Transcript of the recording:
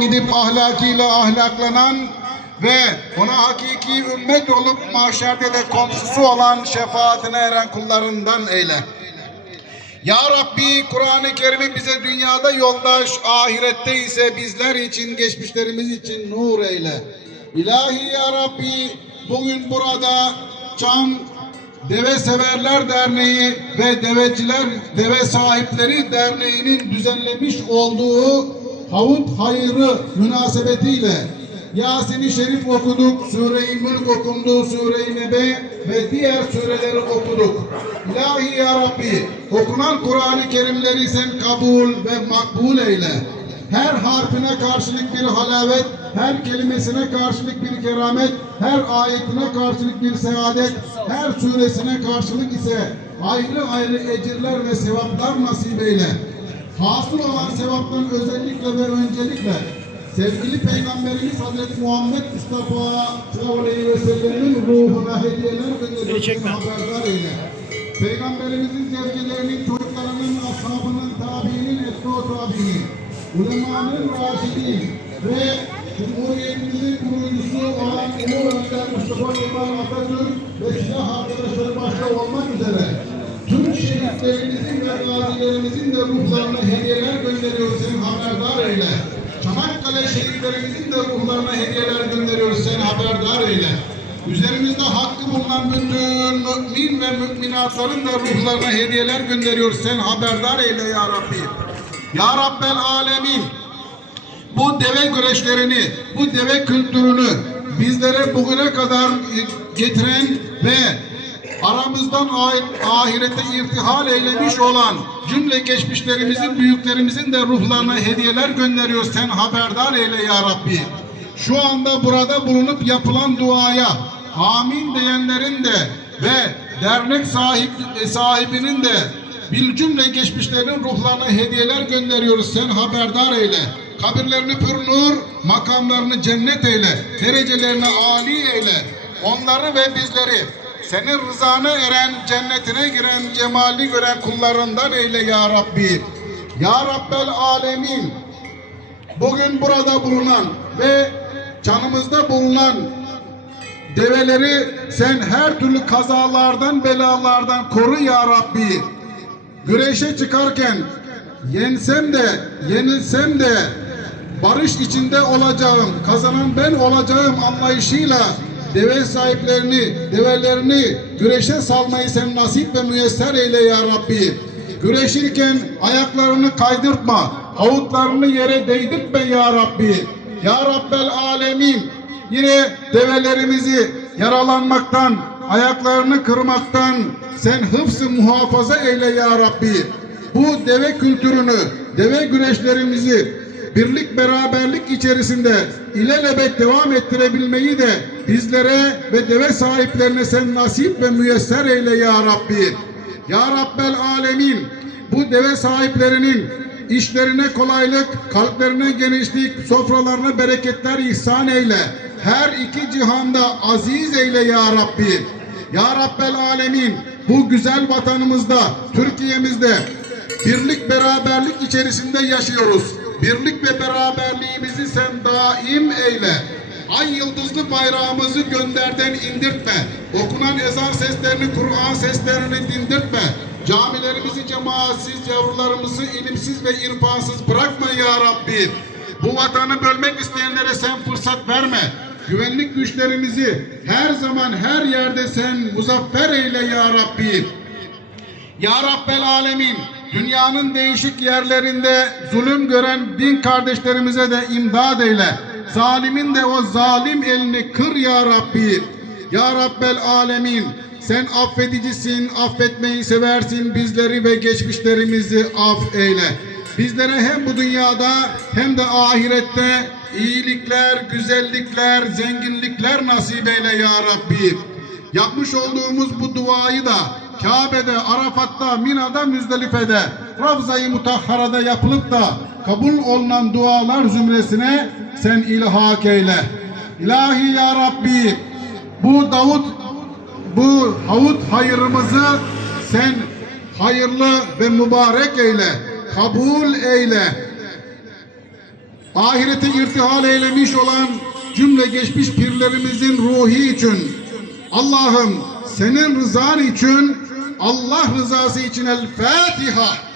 gidip ahlakıyla ahlaklanan ve ona hakiki ümmet olup mahşerde de komşusu olan şefaatine eren kullarından eyle. Ya Rabbi Kur'an-ı Kerim'i bize dünyada yoldaş, ahirette ise bizler için, geçmişlerimiz için nur eyle. İlahi Ya Rabbi bugün burada Çam Deve Severler Derneği ve Deveciler Deve Sahipleri Derneği'nin düzenlemiş olduğu Havut Hayırı münasebetiyle Yasin-i Şerif okuduk, Sure-i Mülk okundu, Sure-i Nebe ve diğer sureleri okuduk. İlahi Ya Rabbi, okunan Kur'an-ı Kerimleri sen kabul ve makbul eyle. Her harfine karşılık bir halavet, her kelimesine karşılık bir keramet, her ayetine karşılık bir saadet, her suresine karşılık ise ayrı ayrı ecirler ve sevaplar nasip eyle. Hasıl olan sevaptan özellikle ve öncelikle sevgili Peygamberimiz Hazreti Muhammed Mustafa sallallahu aleyhi ve sellemin ruhuna hediyeler gönderiyorsun haberdar eyle. Peygamberimizin zevcelerinin, çocuklarının, ashabının, tabiinin, etno tabiinin, ulemanın raşidin ve Cumhuriyetimizin kurucusu olan Ulu Önder Mustafa Kemal Atatürk ve silah arkadaşları başta olmak üzere tüm şehitlerimizin ve gazilerimizin de ruhlarına hediyeler gönderiyoruz eyle. Çanakkale şehitlerimizin de ruhlarına hediyeler gönderiyoruz sen haberdar eyle. Üzerimizde hakkı bulunan bütün mümin ve müminatların da ruhlarına hediyeler gönderiyoruz sen haberdar eyle ya Rabbi. Ya Rabbel Alemin bu deve güreşlerini, bu deve kültürünü bizlere bugüne kadar getiren ve aramızdan ah- ahirete irtihal eylemiş olan cümle geçmişlerimizin, büyüklerimizin de ruhlarına hediyeler gönderiyoruz. Sen haberdar eyle ya Rabbi. Şu anda burada bulunup yapılan duaya amin diyenlerin de ve dernek sahip, sahibinin de bir cümle geçmişlerin ruhlarına hediyeler gönderiyoruz. Sen haberdar eyle. Kabirlerini pür nur, makamlarını cennet eyle. Derecelerini âli eyle. Onları ve bizleri senin rızana eren, cennetine giren, cemali gören kullarından eyle ya Rabbi. Ya Rabbel Alemin. Bugün burada bulunan ve canımızda bulunan develeri sen her türlü kazalardan, belalardan koru ya Rabbi. Güreşe çıkarken yensem de, yenilsem de barış içinde olacağım, kazanan ben olacağım anlayışıyla deve sahiplerini, develerini güreşe salmayı sen nasip ve müyesser eyle ya Rabbi. Güreşirken ayaklarını kaydırtma, havutlarını yere değdirtme ya Rabbi. Ya Rabbel Alemin yine develerimizi yaralanmaktan, ayaklarını kırmaktan sen hıfzı muhafaza eyle ya Rabbi. Bu deve kültürünü, deve güreşlerimizi birlik beraberlik içerisinde ilelebet devam ettirebilmeyi de bizlere ve deve sahiplerine sen nasip ve müyesser eyle ya Rabbi. Ya Rabbel Alemin bu deve sahiplerinin işlerine kolaylık, kalplerine genişlik, sofralarına bereketler ihsan eyle. Her iki cihanda aziz eyle ya Rabbi. Ya Rabbel Alemin bu güzel vatanımızda, Türkiye'mizde birlik beraberlik içerisinde yaşıyoruz. Birlik ve beraberliğimizi sen daim eyle. Ay yıldızlı bayrağımızı gönderden indirtme. Okunan ezan seslerini, Kur'an seslerini dindirtme. Camilerimizi cemaatsiz, yavrularımızı ilimsiz ve irfansız bırakma ya Rabbi. Bu vatanı bölmek isteyenlere sen fırsat verme. Güvenlik güçlerimizi her zaman her yerde sen muzaffer eyle ya Rabbi. Ya Rabbel Alemin dünyanın değişik yerlerinde zulüm gören din kardeşlerimize de imdad eyle. Zalimin de o zalim elini kır ya Rabbi. Ya Rabbel Alemin sen affedicisin, affetmeyi seversin bizleri ve geçmişlerimizi af eyle. Bizlere hem bu dünyada hem de ahirette iyilikler, güzellikler, zenginlikler nasip eyle ya Rabbi. Yapmış olduğumuz bu duayı da Kabe'de, Arafat'ta, Mina'da, Müzdelife'de, Ravza-i Mutahhara'da yapılıp da kabul olunan dualar zümresine sen ilhak eyle. İlahi ya Rabbi bu Davut bu havut hayırımızı sen hayırlı ve mübarek eyle. Kabul eyle. ahirete irtihal eylemiş olan cümle geçmiş pirlerimizin ruhi için Allah'ım senin rızan için Allah rızası için El Fatiha.